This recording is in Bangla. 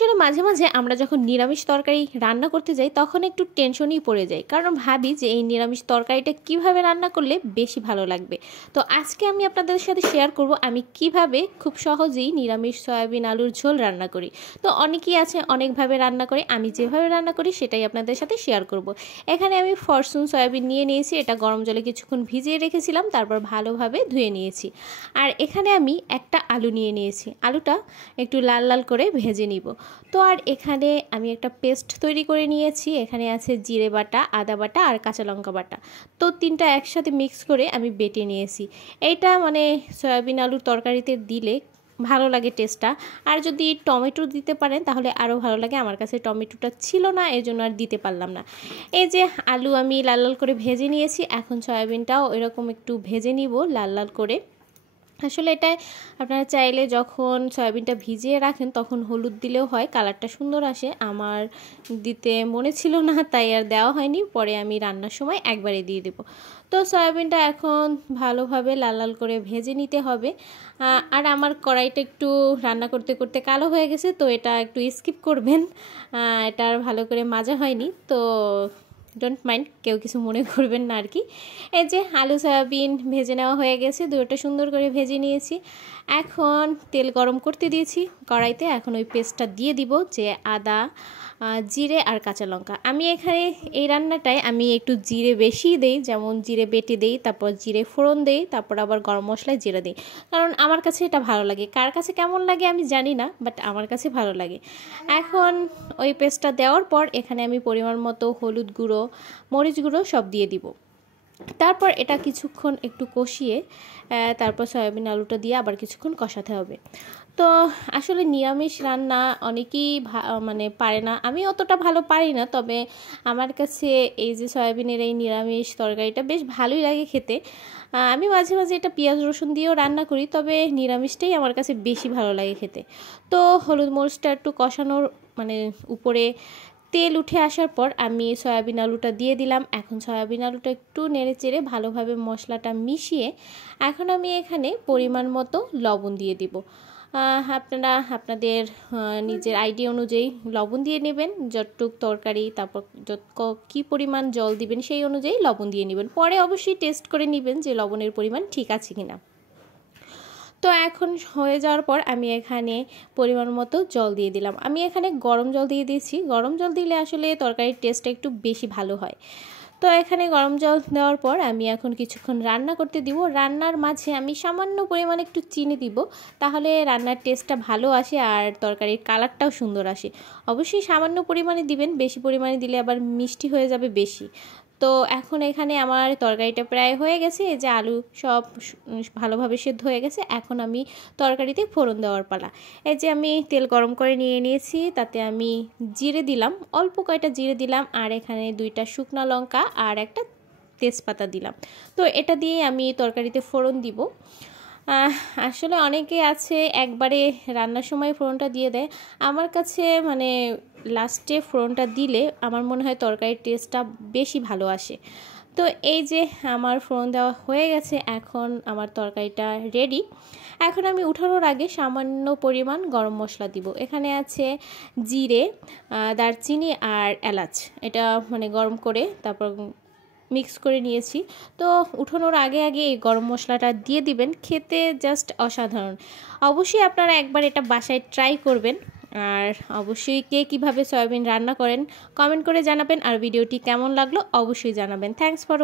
আসলে মাঝে মাঝে আমরা যখন নিরামিষ তরকারি রান্না করতে যাই তখন একটু টেনশনই পড়ে যাই, কারণ ভাবি যে এই নিরামিষ তরকারিটা কিভাবে রান্না করলে বেশি ভালো লাগবে। তো আজকে আমি আপনাদের সাথে শেয়ার করব আমি কিভাবে খুব সহজেই নিরামিষ সয়াবিন আলুর ঝোল রান্না করি। তো অনেকেই আছে অনেকভাবে রান্না করে, আমি যেভাবে রান্না করি সেটাই আপনাদের সাথে শেয়ার করব। এখানে আমি ফরচুন সয়াবিন নিয়ে নিয়েছি, এটা গরম জলে কিছুক্ষণ ভিজিয়ে রেখেছিলাম, তারপর ভালোভাবে ধুয়ে নিয়েছি। আর এখানে আমি একটা আলু নিয়ে নিয়েছি, আলুটা একটু লাল লাল করে ভেজে নিব। তো আর এখানে আমি একটা পেস্ট তৈরি করে নিয়েছি, এখানে আছে জিরে বাটা, আদা বাটা আর কাঁচা লঙ্কা বাটা। তো তিনটা একসাথে মিক্স করে আমি বেটে নিয়েছি। এইটা মানে সয়াবিন আলুর তরকারিতে দিলে ভালো লাগে টেস্টটা। আর যদি টমেটো দিতে পারেন তাহলে আরও ভালো লাগে, আমার কাছে টমেটোটা ছিল না, এই জন্য আর দিতে পারলাম না। এই যে আলু আমি লাল লাল করে ভেজে নিয়েছি, এখন সয়াবিনটাও এরকম একটু ভেজে নিব লাল লাল করে। আসলে এটা আপনারা চাইলে যখন সয়াবিনটা ভিজিয়ে রাখেন তখন হলুদ দিলেও হয়, কালারটা সুন্দর আসে। আমার দিতে মনে ছিল না তাই আর দেওয়া হয়নি, পরে আমি রান্নার সময় একবারে দিয়ে দেব। তো সয়াবিনটা এখন ভালোভাবে লাল লাল করে ভেজে নিতে হবে। আর আমার কড়াইটা একটু রান্না করতে করতে কালো হয়ে গেছে, তো এটা একটু স্কিপ করবেন, এটা আর ভালো করে মাজা হয়নি, তো ডোন্ট মাইন্ড, কেউ কিছু মনে করবেন না আর কি। এই যে আলু সয়াবিন ভেজে নেওয়া হয়ে গেছে, দুটোটা সুন্দর করে ভেজে নিয়েছি। এখন তেল গরম করতে দিয়েছি কড়াইতে, এখন ওই পেস্টটা দিয়ে দিব, যে আদা, জিরে আর কাঁচা লঙ্কা। আমি এখানে এই রান্নাটায় আমি একটু জিরে বেশি দেই, যেমন জিরে বেটে দেই, তারপর জিরে ফোড়ন দেই, তারপর আবার গরম মশলায় জিরে দিই, কারণ আমার কাছে এটা ভালো লাগে। কার কাছে কেমন লাগে আমি জানি না, বাট আমার কাছে ভালো লাগে। এখন ওই পেস্টটা দেওয়ার পর এখানে আমি পরিমাণ মতো হলুদ গুঁড়ো, মরিচ গুঁড়ো সব দিয়ে দিব। তারপর এটা কিছুক্ষণ একটু কষিয়ে তারপর সয়াবিন আলুটা দিয়ে আবার কিছুক্ষণ কষাতে হবে। তো আসলে নিরামিষ রান্না অনেকেই মানে পারে না, আমি অতটা ভালো পারি না, তবে আমার কাছে এই যে সয়াবিনের এই নিরামিষ তরকারিটা বেশ ভালোই লাগে খেতে। আমি মাঝে মাঝে এটা পেঁয়াজ রসুন দিয়েও রান্না করি, তবে নিরামিষটাই আমার কাছে বেশি ভালো লাগে খেতে। তো হলুদ মরিচটা একটু কষানোর মানে উপরে তেল উঠে আসার পর আমি সয়াবিন আলুটা দিয়ে দিলাম। এখন সয়াবিন আলুটা একটু নেড়ে চেড়ে ভালোভাবে মশলাটা মিশিয়ে এখন আমি এখানে পরিমাণ মতো লবণ দিয়ে দিব। আপনারা আপনাদের নিজের আইডিয়া অনুযায়ী লবণ দিয়ে নেবেন, যতটুক তরকারি, তারপর কী পরিমাণ জল দিবেন সেই অনুযায়ী লবণ দিয়ে নেবেন। পরে অবশ্যই টেস্ট করে নেবেন যে লবণের পরিমাণ ঠিক আছে কিনা। তো এখন হয়ে যাওয়ার পর আমি এখানে পরিমাণ মতো জল দিয়ে দিলাম। আমি এখানে গরম জল দিয়ে দিয়েছি, গরম জল দিলে আসলে তরকারির টেস্টটা একটু বেশি ভালো হয়। তো এখানে গরম জল দেওয়ার পর আমি এখন কিছুক্ষণ রান্না করতে দিব। রান্নার মাঝে আমি সামান্য পরিমাণে একটু চিনি দিব, তাহলে রান্নার টেস্টটা ভালো আসে আর তরকারির কালারটাও সুন্দর আসে। অবশ্যই সামান্য পরিমাণে দিবেন, বেশি পরিমাণে দিলে আবার মিষ্টি হয়ে যাবে বেশি। তো এখন এখানে আমার তরকারিটা প্রায় হয়ে গেছে, এই যে আলু সব ভালোভাবে সেদ্ধ হয়ে গেছে। এখন আমি তরকারিতে ফোড়ন দেওয়ার পালা। এই যে আমি তেল গরম করে নিয়ে নিয়েছি, তাতে আমি জিরে দিলাম, অল্প কয়টা জিরে দিলাম, আর এখানে 2টা শুকনো লঙ্কা আর একটা তেজপাতা দিলাম। তো এটা দিয়ে আমি তরকারিতে ফোড়ন দিব। আসলে অনেকে আছে একবারে রান্নার সময় ফোড়নটা দিয়ে দেয়, আমার কাছে মানে লাস্টে ফোড়নটা দিলে আমার মনে হয় তরকারির টেস্টটা বেশি ভালো আসে। তো এই যে আমার ফোড়ন দেওয়া হয়ে গেছে, এখন আমার তরকারিটা রেডি। এখন আমি উঠানোর আগে সামান্য পরিমাণ গরম মশলা দিব। এখানে আছে জিরে, দারচিনি আর এলাচ, এটা মানে গরম করে তারপর মিক্স করে নিয়েছি। তো উঠানোর আগে আগে এই গরম মশলাটা দিয়ে দিবেন, খেতে জাস্ট অসাধারণ। অবশ্যই আপনারা একবার এটা বাসায় ট্রাই করবেন। আর অবশ্যই কে কীভাবে সয়াবিন রান্না করেন কমেন্ট করে জানাবেন, আর ভিডিওটি কেমন লাগলো অবশ্যই জানাবেন। Thanks for